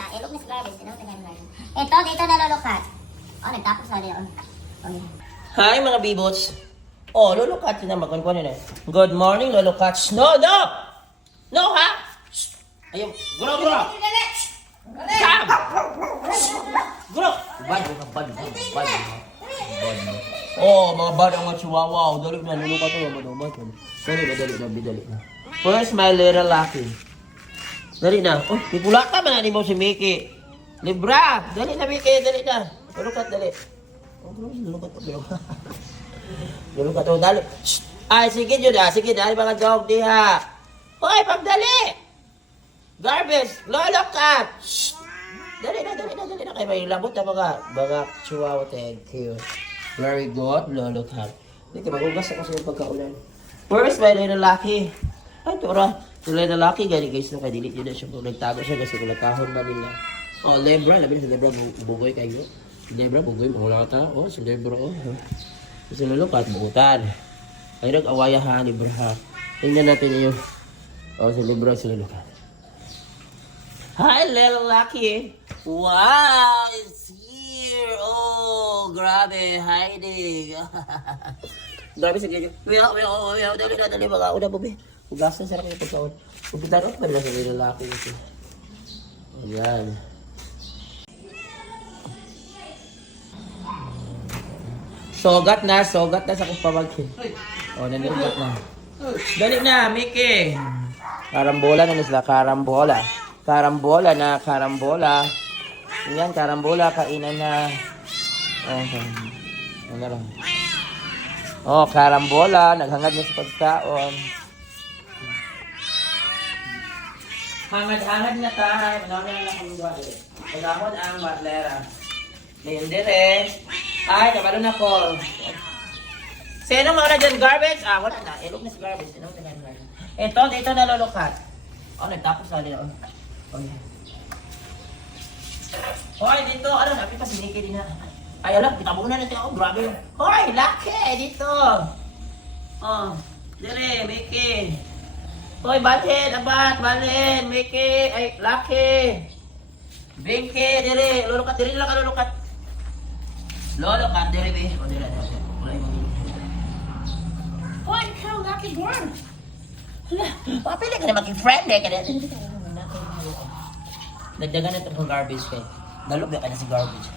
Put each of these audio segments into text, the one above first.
na. Ilog na sa garbage. Ito, dito nalulukat. Oh, nagtapos na din. Okay. Hi mga bibots. Oh, Lolo Cats na magkuhan na. Good morning, Lolo Cats. No, no! No, ha? Shh. Ayaw. Guro, guro! Come! Guro! Bad, bad, bad. Oh, mga bad ang mga chihuahua. Dali na, Lolo Cats. Dali na. First, my little lucky. Dali na. Oh, pipula ka ba na mo si Mickey? Libra! Dali na, Mickey. Dali na. Lolo Cats, dali. Oh, Lolo Cats. Dulu ka to, dali. Shh! Ay, sige yun sige, dali mga dog diha. Hoy, pagdali! Garbage! Lolo Cat! Shh! Dali na. Kaya may labot na mga chihuahua. Thank you. Very good, Lolo Cat. Dito, magugas ako sa yung pagkaulan. First, may lalaki. Ay, tura. Yung lalaki, gani guys, no, kaya dilit yun na siya. Nagtago siya kasi kulatahon man nila. Oh, Lebra. Labi na si Lebra, bugoy kayo. Si Lebra, bugoy, mahulata. Oh, si Lebra, oh. Si Lolo Cat, buutan. Ay, nag-awayahan ni Braha. Tingnan natin yung... Oh, si Libra, si Lolo Cat. Hi, little lucky. Wow, it's here. Oh, grabe, hiding. Grabe si Gigi. Dali, mga una, bubi. Hugasan, sarap yung pagkaon. Pagkitarot pa nila si little lucky. Ayan. Sogat na sa kong pamagkin. O, nanilugat na. Dali na, Mickey. Karambola na sila, karambola. Karambola. Yan, karambola, kainan na. Ano lang. Oh, karambola, naghangad na sa pagkaon. Hangad na tayo. Manawin na lang kung gawa. Pagkakon ang matlera. Ngayon dire. Ay, kabalo na ko. Sino mga na dyan? Garbage? Ah, wala na. Ilog na sa garbage. Ito, dito na Lolo Cat. Oh, nagtapos na din. Oh, yeah. Hoy, dito. Ano, napi pa si Mickey din na. Ay, alam, kitabunan natin ako. Grabe. Hoy, Lucky! Dito. Oh, dire, Mickey. Hoy, balhin, Mickey. Ay, Lucky. Binky, dire. Lolo Cat, dire lang ka, Lolo Cat. Lolo Cat, dire, be. O, dire. Hoy, ikaw, Lucky girl. Papili ka na maging-friend, eh. Dagdagan na ito ng garbage, kay. Nalog na ka na si garbage.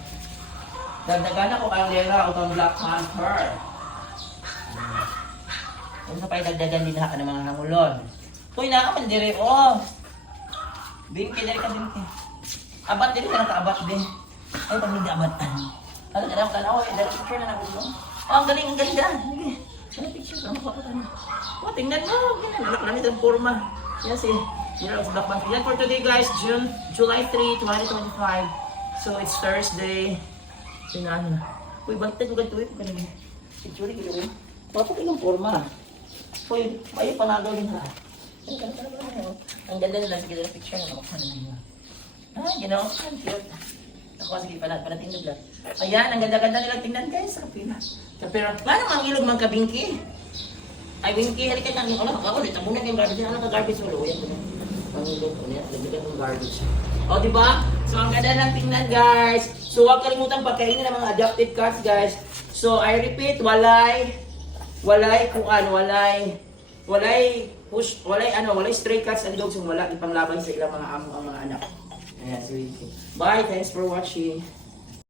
Dagdagan ako kang Lera o kang Black Panther. Kung sa pa'y dagdagan din ka ng mga hangulon. Uy, nakaman, dire, oh. Binky, dire ka, Binky. Abat, dire ka nakaabat, be. Ay, pag hindi abatan. Ano ka na ako, dahil picture na nagulo. Oh, ang galing na. Ano picture ka? Oh, tingnan mo. Wala ka namin ang forma. Yan si Black Panther. Yan for today, guys. July 3, 2025. So, it's Thursday. So, ano na. Uy, baliktad mo ganito. Pag kanina. Picture ka rin. Wala po kayong forma. Uy, may panagaw din ha. Ang ganda na lang. Sige na picture na naman nila. Ah, ginawa ko. Ang cute. Ako, sige pala tingnan lang. Ayan, ang ganda-ganda nilang tingnan guys. Pero, paano ang ilog mga kabingki? Ay, Binky, halika na. Ako, tabunan yung garbage. Ano ka garbage mo? Luyan ko na. Ang ilog ko na. Lagyan ng garbage. O, diba? So, ang ganda lang tingnan guys. So, huwag kalimutan pagkainin ng mga adopted cats guys. So, I repeat, walay stray cats and dogs yung wala ipanglaban sa ilang mga amo ang mga anak. Ayan, so bye, thanks for watching.